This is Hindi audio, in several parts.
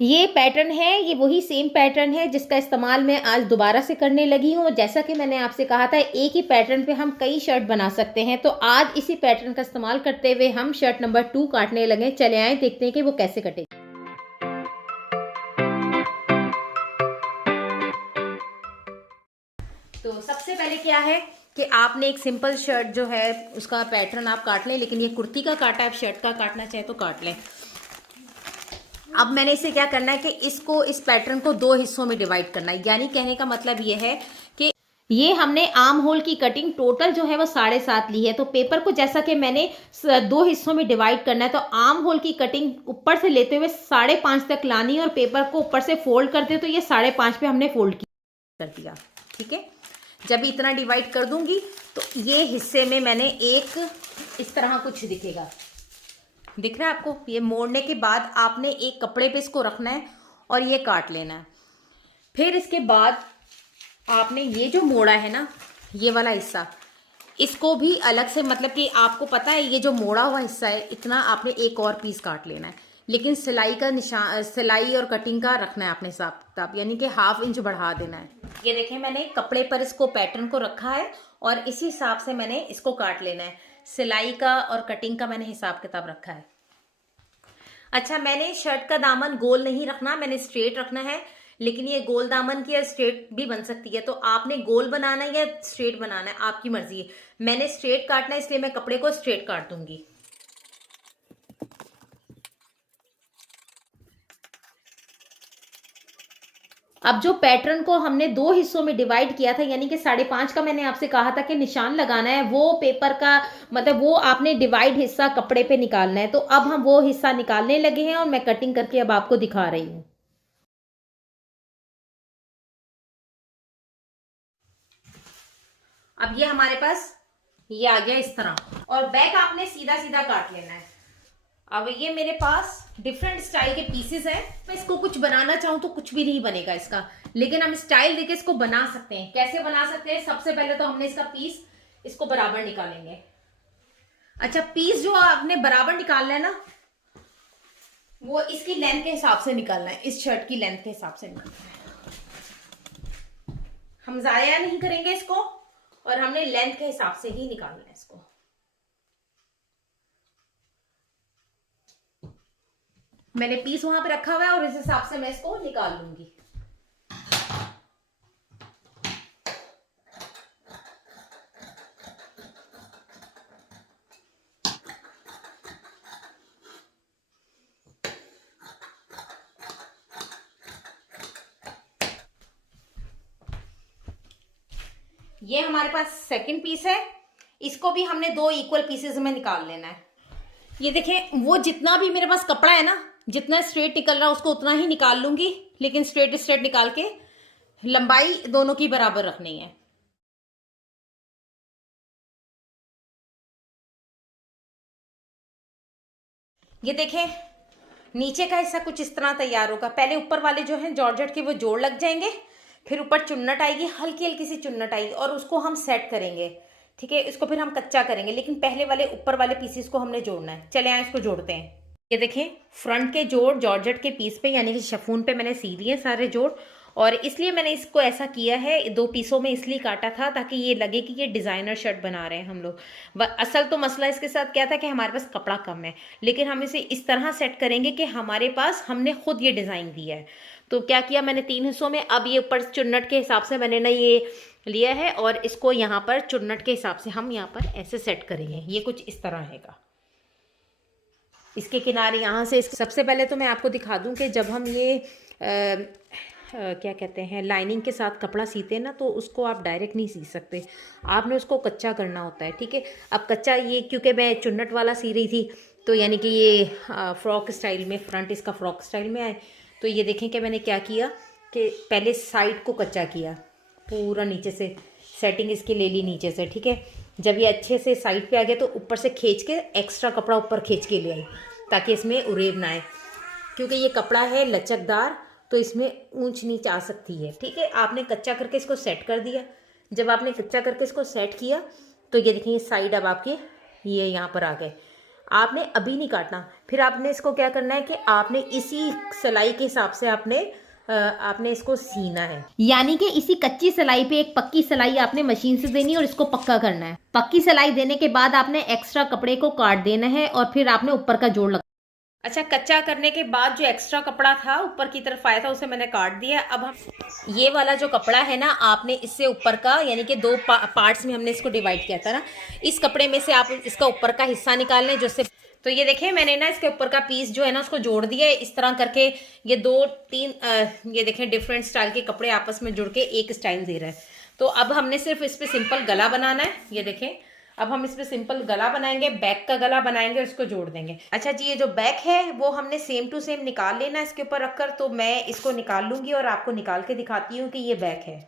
ये पैटर्न है, ये वही सेम पैटर्न है जिसका इस्तेमाल मैं आज दोबारा से करने लगी हूँ। जैसा कि मैंने आपसे कहा था, एक ही पैटर्न पे हम कई शर्ट बना सकते हैं, तो आज इसी पैटर्न का इस्तेमाल करते हुए हम शर्ट नंबर 2 काटने लगे। चले आए देखते हैं कि वो कैसे कटेगी। तो सबसे पहले क्या है कि आपने एक सिंपल शर्ट जो है उसका पैटर्न आप काट लें, लेकिन ये कुर्ती का काटा है, आप शर्ट का काटना चाहे तो काट लें। अब मैंने इसे क्या करना है कि इसको, इस पैटर्न को 2 हिस्सों में डिवाइड करना है। यानी कहने का मतलब ये है कि ये हमने आर्म होल की कटिंग टोटल जो है वो 7.5 ली है। तो पेपर को जैसा कि मैंने 2 हिस्सों में डिवाइड करना है, तो आर्म होल की कटिंग ऊपर से लेते हुए 5.5 तक लानी है और पेपर को ऊपर से फोल्ड करते तो ये 5.5 पे हमने फोल्ड कर दिया। ठीक है, जब इतना डिवाइड कर दूंगी तो ये हिस्से में मैंने एक इस तरह कुछ दिखेगा, दिख रहा है आपको? ये मोड़ने के बाद आपने एक कपड़े पे इसको रखना है और ये काट लेना है। फिर इसके बाद आपने ये जो मोड़ा है ना, ये वाला हिस्सा, इसको भी अलग से, मतलब कि आपको पता है ये जो मोड़ा हुआ हिस्सा है, इतना आपने एक और पीस काट लेना है। लेकिन सिलाई का निशान, सिलाई और कटिंग का रखना है आपने हिसाब किताब, यानी कि 1/2 इंच बढ़ा देना है। ये देखें, मैंने कपड़े पर इसको पैटर्न को रखा है और इसी हिसाब से मैंने इसको काट लेना है। सिलाई का और कटिंग का मैंने हिसाब किताब रखा है। अच्छा, मैंने शर्ट का दामन गोल नहीं रखना, मैंने स्ट्रेट रखना है। लेकिन ये गोल दामन की या स्ट्रेट भी बन सकती है, तो आपने गोल बनाना है या स्ट्रेट बनाना है, आपकी मर्जी है। मैंने स्ट्रेट काटना है, इसलिए मैं कपड़े को स्ट्रेट काट दूंगी। अब जो पैटर्न को हमने 2 हिस्सों में डिवाइड किया था, यानी कि 5.5 का मैंने आपसे कहा था कि निशान लगाना है, वो पेपर का मतलब वो आपने डिवाइड हिस्सा कपड़े पे निकालना है। तो अब हम वो हिस्सा निकालने लगे हैं और मैं कटिंग करके अब आपको दिखा रही हूँ। अब ये हमारे पास ये आ गया इस तरह, और बैक आपने सीधा सीधा काट लेना है। अब ये मेरे पास डिफरेंट स्टाइल के पीसेस हैं। मैं इसको कुछ बनाना चाहूं तो कुछ भी नहीं बनेगा इसका, लेकिन हम स्टाइल देके इसको बना सकते हैं। कैसे बना सकते हैं? सबसे पहले तो हमने इसका पीस, इसको बराबर निकालेंगे। अच्छा, पीस जो आपने बराबर निकालना है ना, वो इसकी लेंथ के हिसाब से निकालना है, इस शर्ट की लेंथ के हिसाब से निकालना है। हम जाया नहीं करेंगे इसको, और हमने लेंथ के हिसाब से ही निकालना है इसको। मैंने पीस वहां पे रखा हुआ है और इस हिसाब से मैं इसको निकाल लूंगी। ये हमारे पास सेकंड पीस है, इसको भी हमने 2 इक्वल पीसेस में निकाल लेना है। ये देखें, वो जितना भी मेरे पास कपड़ा है ना, जितना स्ट्रेट निकल रहा है उसको उतना ही निकाल लूंगी, लेकिन स्ट्रेट स्ट्रेट निकाल के लंबाई दोनों की बराबर रखनी है। ये देखें, नीचे का हिस्सा कुछ इस तरह तैयार होगा। पहले ऊपर वाले जो हैं जॉर्जेट के, वो जोड़ लग जाएंगे, फिर ऊपर चुन्नट आएगी, हल्की हल्की सी चुन्नट आएगी, और उसको हम सेट करेंगे। ठीक है, इसको फिर हम कच्चा करेंगे, लेकिन पहले वाले ऊपर वाले पीसेस को हमने जोड़ना है। चले आए, इसको जोड़ते हैं। ये देखें, फ्रंट के जोड़ जॉर्जेट के पीस पे, यानी कि शिफॉन पे मैंने सी दिए सारे जोड़, और इसलिए मैंने इसको ऐसा किया है 2 पीसों में, इसलिए काटा था ताकि ये लगे कि ये डिज़ाइनर शर्ट बना रहे हैं हम लोग। असल तो मसला इसके साथ क्या था कि हमारे पास कपड़ा कम है, लेकिन हम इसे इस तरह सेट करेंगे कि हमारे पास, हमने खुद ये डिज़ाइन दिया है। तो क्या किया मैंने 3 हिस्सों में, अब ये ऊपर चुन्नट के हिसाब से मैंने ना ये लिया है, और इसको यहाँ पर चुन्नट के हिसाब से हम यहाँ पर ऐसे सेट करेंगे। ये कुछ इस तरह रहेगा। इसके किनारे यहाँ से सबसे पहले तो मैं आपको दिखा दूँ कि जब हम ये क्या कहते हैं, लाइनिंग के साथ कपड़ा सीते हैं ना, तो उसको आप डायरेक्ट नहीं सी सकते, आपने उसको कच्चा करना होता है। ठीक है, अब कच्चा ये, क्योंकि मैं चुन्नट वाला सी रही थी, तो यानी कि ये फ्रॉक स्टाइल में, फ्रंट इसका फ्रॉक स्टाइल में आए, तो ये देखें कि मैंने क्या किया कि पहले साइड को कच्चा किया, पूरा नीचे से सेटिंग इसकी ले ली नीचे से। ठीक है, जब ये अच्छे से साइड पे आ गया तो ऊपर से खींच के एक्स्ट्रा कपड़ा ऊपर खींच के ले आई, ताकि इसमें उरेब ना आए, क्योंकि ये कपड़ा है लचकदार, तो इसमें ऊंच नीच आ सकती है। ठीक है, आपने कच्चा करके इसको सेट कर दिया। जब आपने कच्चा करके इसको सेट किया तो ये देखिए, साइड अब आपके ये यहाँ पर आ गए। आपने अभी नहीं काटना। फिर आपने इसको क्या करना है कि आपने इसी सिलाई के हिसाब से आपने इसको सीना है, यानी कि इसी कच्ची सिलाई पे एक पक्की सिलाई आपने मशीन से देनी है और इसको पक्का करना है। पक्की सिलाई देने के बाद आपने एक्स्ट्रा कपड़े को काट देना है और फिर आपने ऊपर का जोड़ लगा। अच्छा, कच्चा करने के बाद जो एक्स्ट्रा कपड़ा था ऊपर की तरफ आया था उसे मैंने काट दिया। अब हम ये वाला जो कपड़ा है ना, आपने इससे ऊपर का, यानी कि दो पार्ट्स में हमने इसको डिवाइड किया था ना, इस कपड़े में से आप इसका ऊपर का हिस्सा निकाल लें। जिससे तो ये देखें, मैंने ना इसके ऊपर का पीस जो है ना उसको जोड़ दिया है इस तरह करके। ये दो तीन ये देखें डिफरेंट स्टाइल के कपड़े आपस में जुड़ के एक स्टाइल दे रहा है। तो अब हमने सिर्फ इस पर सिंपल गला बनाना है। ये देखें, अब हम इस पे सिंपल गला बनाएंगे, बैक का गला बनाएंगे और इसको जोड़ देंगे। अच्छा जी, ये जो बैक है वो हमने सेम टू सेम निकाल लेना है इसके ऊपर रखकर। तो मैं इसको निकाल लूंगी और आपको निकाल के दिखाती हूँ कि ये बैक है।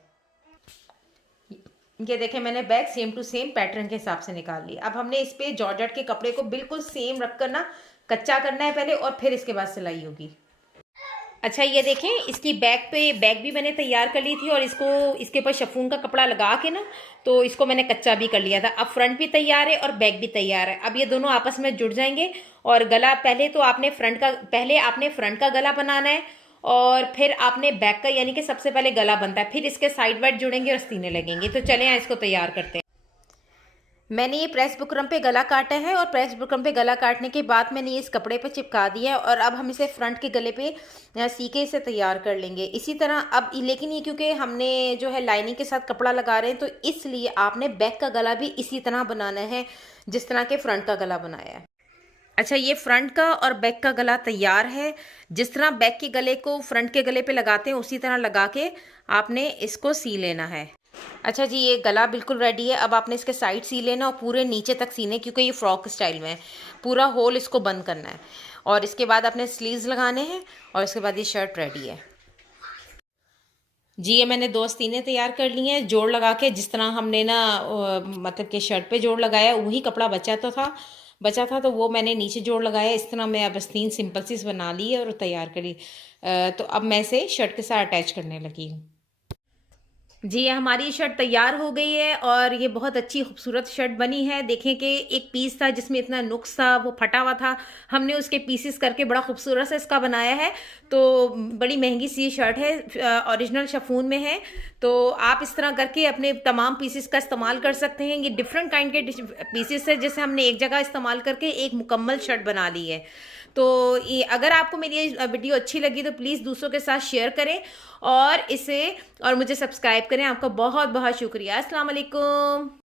ये देखें, मैंने back same to same pattern के हिसाब से निकाल लिया। अब हमने इस पे जॉर्जेट के कपड़े को बिल्कुल सेम रखकर ना कच्चा करना है पहले, और फिर इसके बाद सिलाई होगी। अच्छा, ये देखें, इसकी बैक भी मैंने तैयार कर ली थी और इसके ऊपर शिफॉन का कपड़ा लगा के ना, तो इसको मैंने कच्चा भी कर लिया था। अब फ्रंट भी तैयार है और बैक भी तैयार है। अब ये दोनों आपस में जुड़ जाएंगे। और गला पहले आपने फ्रंट का गला बनाना है और फिर आपने बैक का, यानी कि सबसे पहले गला बनता है, फिर इसके साइड वाइड जुड़ेंगे और सीने लगेंगे। तो चलें यहाँ इसको तैयार करते हैं। मैंने ये प्रेस बुकरम पे गला काटा है और प्रेस बुकरम पे गला काटने के बाद मैंने ये इस कपड़े पे चिपका दिया है। और अब हम इसे फ्रंट के गले पे सीके से तैयार कर लेंगे इसी तरह। अब लेकिन ये क्योंकि हमने जो है लाइनिंग के साथ कपड़ा लगा रहे हैं, तो इसलिए आपने बैक का गला भी इसी तरह बनाना है जिस तरह के फ्रंट का गला बनाया है। अच्छा, ये फ्रंट का और बैक का गला तैयार है। जिस तरह बैक के गले को फ्रंट के गले पे लगाते हैं उसी तरह लगा के आपने इसको सी लेना है। अच्छा जी, ये गला बिल्कुल रेडी है। अब आपने इसके साइड सी लेना और पूरे नीचे तक सीने, क्योंकि ये फ्रॉक स्टाइल में है, पूरा होल इसको बंद करना है। और इसके बाद आपने स्लीव्स लगाने हैं और इसके बाद ये शर्ट रेडी है जी। ये मैंने दो आस्तीनें तैयार कर ली हैं जोड़ लगा के, जिस तरह हमने ना मतलब कि शर्ट पे जोड़ लगाया, वही कपड़ा बचा था तो वो मैंने नीचे जोड़ लगाया। इस तरह मैं अब आस्तीन सिंपल सी बना ली है और तैयार करी। तो अब मैं इसे शर्ट के साथ अटैच करने लगी हूँ जी। हमारी शर्ट तैयार हो गई है और ये बहुत अच्छी खूबसूरत शर्ट बनी है। देखें कि एक पीस था जिसमें इतना नुक्स था, वो फटा हुआ था, हमने उसके पीसेस करके बड़ा खूबसूरत से इसका बनाया है। तो बड़ी महंगी सी शर्ट है, ओरिजिनल शिफॉन में है। तो आप इस तरह करके अपने तमाम पीसेस का इस्तेमाल कर सकते हैं। ये डिफरेंट काइंड के पीसेस है जिसे हमने एक जगह इस्तेमाल करके एक मुकम्मल शर्ट बना ली है। तो ये अगर आपको मेरी ये वीडियो अच्छी लगी तो प्लीज़ दूसरों के साथ शेयर करें और मुझे सब्सक्राइब करें। आपका बहुत बहुत शुक्रिया। अस्सलाम वालेकुम।